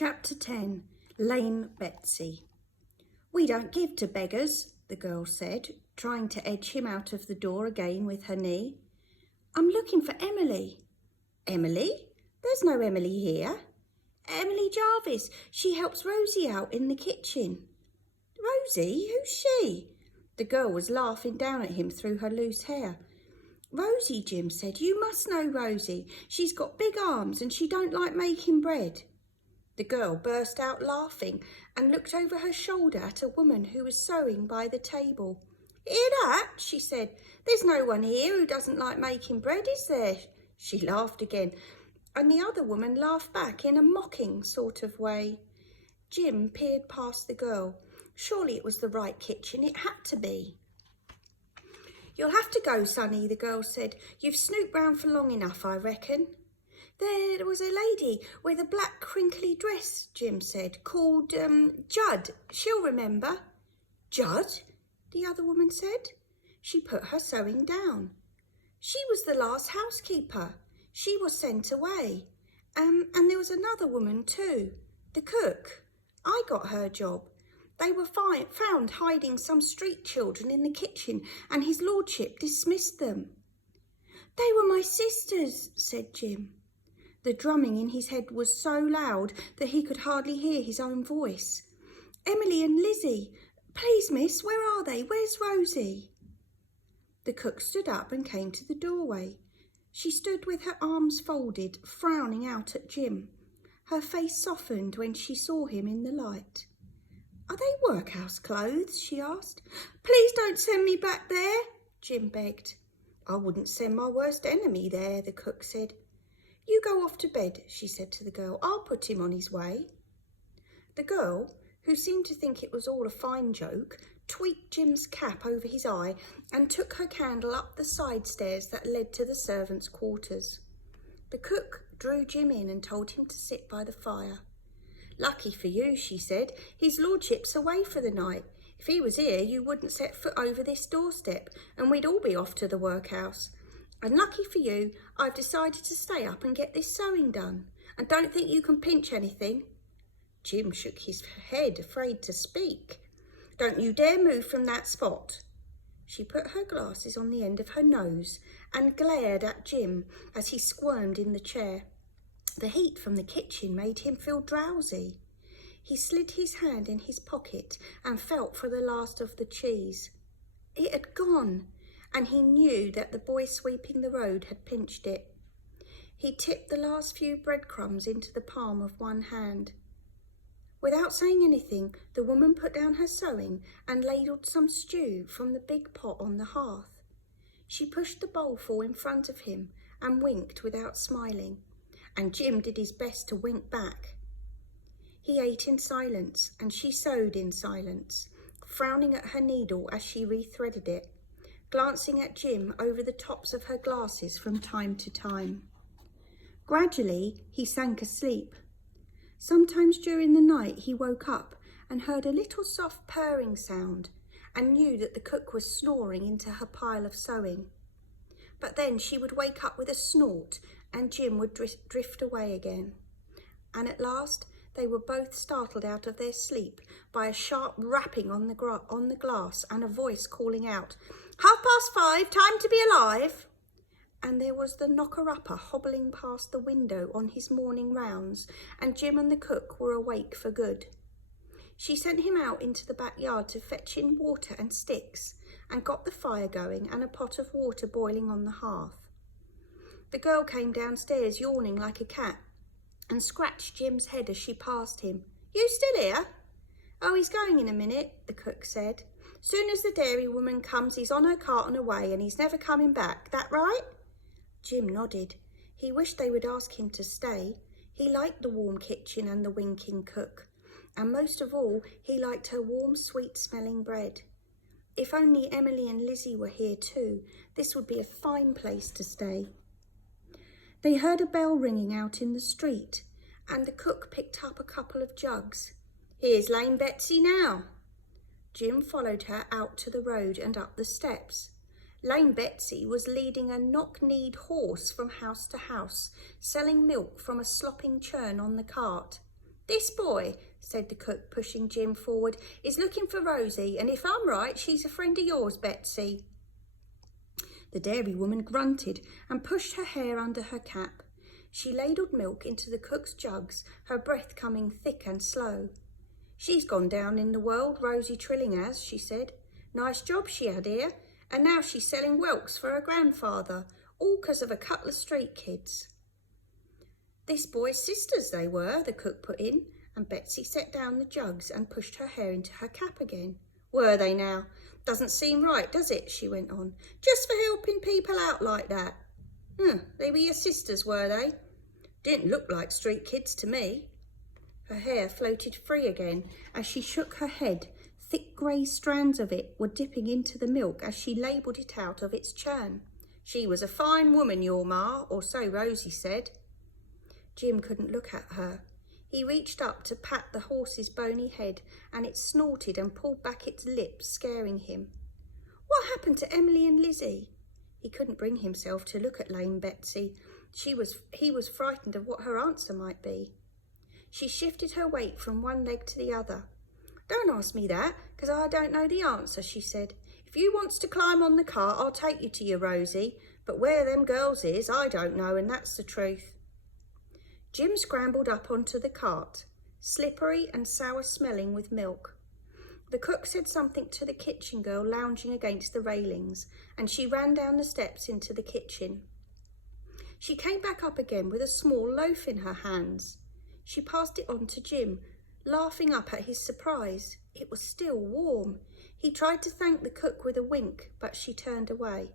Chapter 10. Lame Betsy. "We don't give to beggars," the girl said, trying to edge him out of the door again with her knee. "I'm looking for Emily." "Emily? There's no Emily here." "Emily Jarvis. She helps Rosie out in the kitchen." "Rosie? Who's she?" The girl was laughing down at him through her loose hair. "Rosie," Jim said. "You must know Rosie. She's got big arms and she don't like making bread." The girl burst out laughing and looked over her shoulder at a woman who was sewing by the table. "Hear that?" she said. "There's no one here who doesn't like making bread, is there?" She laughed again, and the other woman laughed back in a mocking sort of way. Jim peered past the girl. Surely it was the right kitchen. It had to be. "You'll have to go, Sonny," the girl said. "You've snooped round for long enough, I reckon." "There was a lady with a black crinkly dress," Jim said, "called Judd. She'll remember." "Judd?" the other woman said. She put her sewing down. "She was the last housekeeper. She was sent away. And there was another woman too, the cook. I got her job. They were found hiding some street children in the kitchen and his lordship dismissed them." "They were my sisters," said Jim. The drumming in his head was so loud that he could hardly hear his own voice. "Emily and Lizzie. Please, miss, where are they? Where's Rosie?" The cook stood up and came to the doorway. She stood with her arms folded, frowning out at Jim. Her face softened when she saw him in the light. "Are they workhouse clothes?" she asked. "Please don't send me back there," Jim begged. "I wouldn't send my worst enemy there," the cook said. "You go off to bed," she said to the girl. "I'll put him on his way." The girl, who seemed to think it was all a fine joke, tweaked Jim's cap over his eye and took her candle up the side stairs that led to the servants' quarters. The cook drew Jim in and told him to sit by the fire. "Lucky for you," she said. "His lordship's away for the night. If he was here, you wouldn't set foot over this doorstep, and we'd all be off to the workhouse. And lucky for you, I've decided to stay up and get this sewing done. And don't think you can pinch anything." Jim shook his head, afraid to speak. "Don't you dare move from that spot." She put her glasses on the end of her nose and glared at Jim as he squirmed in the chair. The heat from the kitchen made him feel drowsy. He slid his hand in his pocket and felt for the last of the cheese. It had gone, and he knew that the boy sweeping the road had pinched it. He tipped the last few breadcrumbs into the palm of one hand. Without saying anything, the woman put down her sewing and ladled some stew from the big pot on the hearth. She pushed the bowlful in front of him and winked without smiling, and Jim did his best to wink back. He ate in silence, and she sewed in silence, frowning at her needle as she rethreaded it, glancing at Jim over the tops of her glasses from time to time. Gradually, he sank asleep. Sometimes during the night he woke up and heard a little soft purring sound and knew that the cook was snoring into her pile of sewing. But then she would wake up with a snort and Jim would drift away again. And at last they were both startled out of their sleep by a sharp rapping on the glass and a voice calling out, "5:30, time to be alive!" And there was the knocker-upper hobbling past the window on his morning rounds, and Jim and the cook were awake for good. She sent him out into the backyard to fetch in water and sticks, and got the fire going and a pot of water boiling on the hearth. The girl came downstairs yawning like a cat and scratched Jim's head as she passed him. "You still here?" "Oh, he's going in a minute," the cook said. "Soon as the dairy woman comes, he's on her cart and away, and he's never coming back. That right?" Jim nodded. He wished they would ask him to stay. He liked the warm kitchen and the winking cook, and most of all, he liked her warm, sweet-smelling bread. If only Emily and Lizzie were here too, this would be a fine place to stay. They heard a bell ringing out in the street, and the cook picked up a couple of jugs. "Here's Lame Betsy now." Jim followed her out to the road and up the steps. Lame Betsy was leading a knock-kneed horse from house to house, selling milk from a slopping churn on the cart. "This boy," said the cook, pushing Jim forward, "is looking for Rosie, and if I'm right, she's a friend of yours, Betsy." The dairywoman grunted and pushed her hair under her cap. She ladled milk into the cook's jugs, her breath coming thick and slow. "She's gone down in the world, Rosie Trilling has," she said. "Nice job she had here, and now she's selling whelks for her grandfather, all 'cause of a couple of street kids." "This boy's sisters they were," the cook put in, and Betsy set down the jugs and pushed her hair into her cap again. "Were they now? Doesn't seem right, does it?" she went on. "Just for helping people out like that. They were your sisters, were they? Didn't look like street kids to me." Her hair floated free again as she shook her head. Thick grey strands of it were dipping into the milk as she labelled it out of its churn. "She was a fine woman, your ma, or so Rosie said." Jim couldn't look at her. He reached up to pat the horse's bony head, and it snorted and pulled back its lips, scaring him. What happened to Emily and Lizzie? He couldn't bring himself to look at lame Betsy. He was frightened of what her answer might be. She shifted her weight from one leg to the other. "Don't ask me that, 'cause I don't know the answer," she said. "If you wants to climb on the cart, I'll take you to you, Rosie. But where them girls is, I don't know, and that's the truth." Jim scrambled up onto the cart, slippery and sour-smelling with milk. The cook said something to the kitchen girl lounging against the railings, and she ran down the steps into the kitchen. She came back up again with a small loaf in her hands. She passed it on to Jim, laughing up at his surprise. It was still warm. He tried to thank the cook with a wink, but she turned away.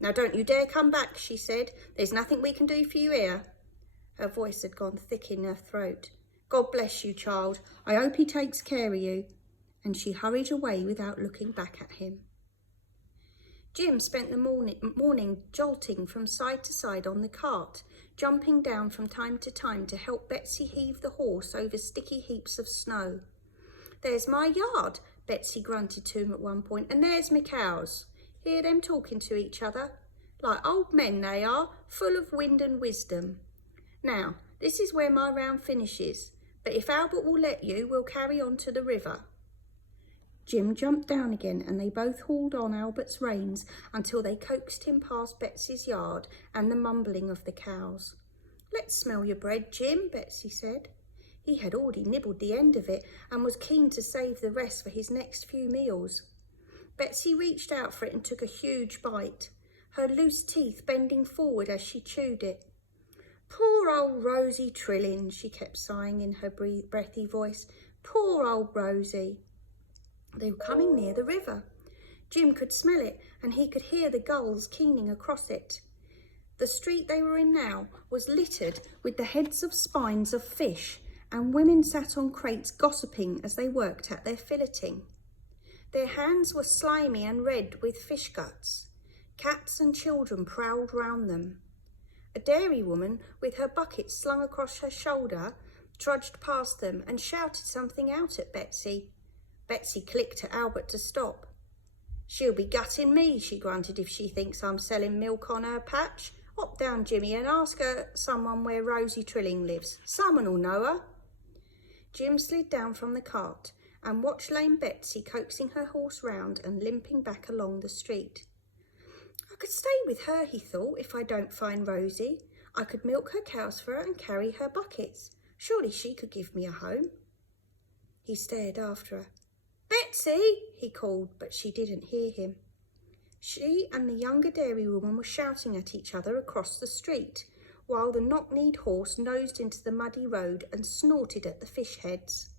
"Now don't you dare come back," she said. "There's nothing we can do for you here." Her voice had gone thick in her throat. "God bless you, child. I hope he takes care of you." And she hurried away without looking back at him. Jim spent the morning jolting from side to side on the cart, jumping down from time to time to help Betsy heave the horse over sticky heaps of snow. "There's my yard," Betsy grunted to him at one point, "and there's my cows. Hear them talking to each other? Like old men they are, full of wind and wisdom. Now, this is where my round finishes, but if Albert will let you, we'll carry on to the river." Jim jumped down again, and they both hauled on Albert's reins until they coaxed him past Betsy's yard and the mumbling of the cows. "Let's smell your bread, Jim," Betsy said. He had already nibbled the end of it and was keen to save the rest for his next few meals. Betsy reached out for it and took a huge bite, her loose teeth bending forward as she chewed it. "Poor old Rosie Trilling," she kept sighing in her breathy voice. "Poor old Rosie." They were coming near the river. Jim could smell it, and he could hear the gulls keening across it. The street they were in now was littered with the heads of spines of fish, and women sat on crates gossiping as they worked at their filleting. Their hands were slimy and red with fish guts. Cats and children prowled round them. A dairywoman, with her bucket slung across her shoulder, trudged past them and shouted something out at Betsy. Betsy clicked to Albert to stop. "She'll be gutting me," she grunted, "if she thinks I'm selling milk on her patch. Hop down, Jimmy, and ask her someone where Rosie Trilling lives. Someone'll know her." Jim slid down from the cart and watched lame Betsy coaxing her horse round and limping back along the street. "I could stay with her," he thought, "if I don't find Rosie. I could milk her cows for her and carry her buckets. Surely she could give me a home." He stared after her. "Betsy," he called, but she didn't hear him. She and the younger dairywoman were shouting at each other across the street, while the knock-kneed horse nosed into the muddy road and snorted at the fish heads.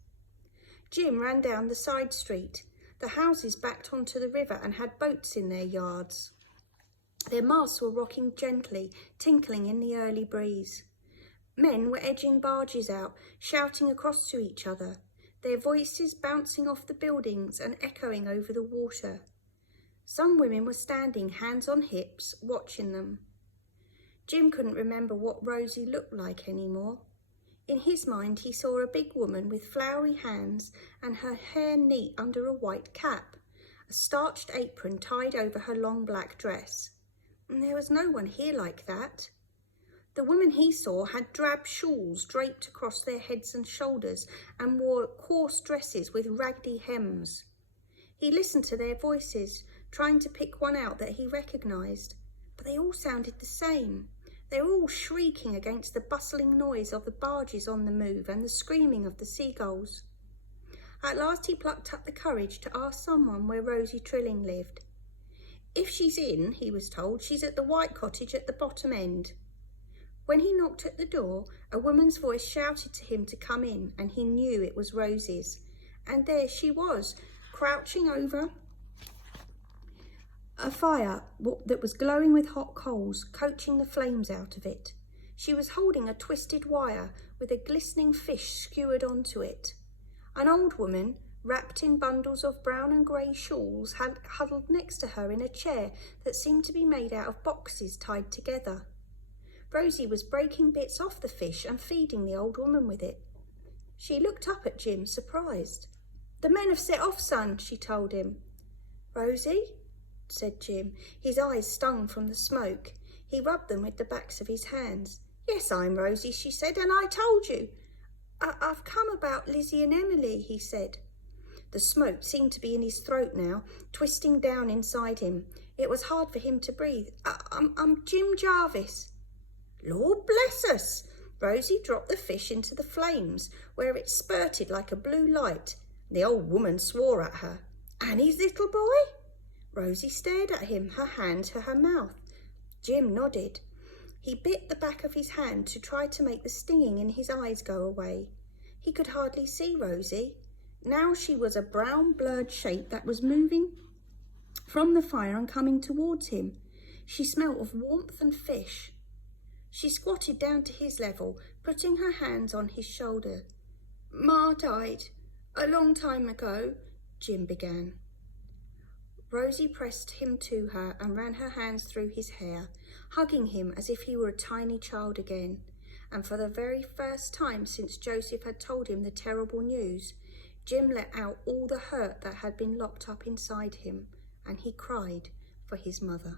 Jim ran down the side street. The houses backed onto the river and had boats in their yards. Their masts were rocking gently, tinkling in the early breeze. Men were edging barges out, shouting across to each other, their voices bouncing off the buildings and echoing over the water. Some women were standing, hands on hips, watching them. Jim couldn't remember what Rosie looked like anymore. In his mind, he saw a big woman with floury hands and her hair neat under a white cap, a starched apron tied over her long black dress. And there was no one here like that. The women he saw had drab shawls draped across their heads and shoulders and wore coarse dresses with raggedy hems. He listened to their voices, trying to pick one out that he recognised, but they all sounded the same. They were all shrieking against the bustling noise of the barges on the move and the screaming of the seagulls. At last he plucked up the courage to ask someone where Rosie Trilling lived. If she's in, he was told, she's at the white cottage at the bottom end. When he knocked at the door, a woman's voice shouted to him to come in, and he knew it was Rosie's. And there she was, crouching over a fire that was glowing with hot coals, coaxing the flames out of it. She was holding a twisted wire with a glistening fish skewered onto it. An old woman, wrapped in bundles of brown and grey shawls, had huddled next to her in a chair that seemed to be made out of boxes tied together. Rosie was breaking bits off the fish and feeding the old woman with it. She looked up at Jim, surprised. "The men have set off, son," she told him. "Rosie?" said Jim. His eyes stung from the smoke. He rubbed them with the backs of his hands. "Yes, I'm Rosie," she said, "and I told you." I've come about Lizzie and Emily," he said. The smoke seemed to be in his throat now, twisting down inside him. It was hard for him to breathe. I'm Jim Jarvis." "Lord bless us!" Rosie dropped the fish into the flames, where it spurted like a blue light. The old woman swore at her. "Annie's little boy?" Rosie stared at him, her hand to her mouth. Jim nodded. He bit the back of his hand to try to make the stinging in his eyes go away. He could hardly see Rosie. Now she was a brown blurred shape that was moving from the fire and coming towards him. She smelt of warmth and fish. She squatted down to his level, putting her hands on his shoulder. "Ma died a long time ago," Jim began. Rosie pressed him to her and ran her hands through his hair, hugging him as if he were a tiny child again. And for the very first time since Joseph had told him the terrible news, Jim let out all the hurt that had been locked up inside him, and he cried for his mother.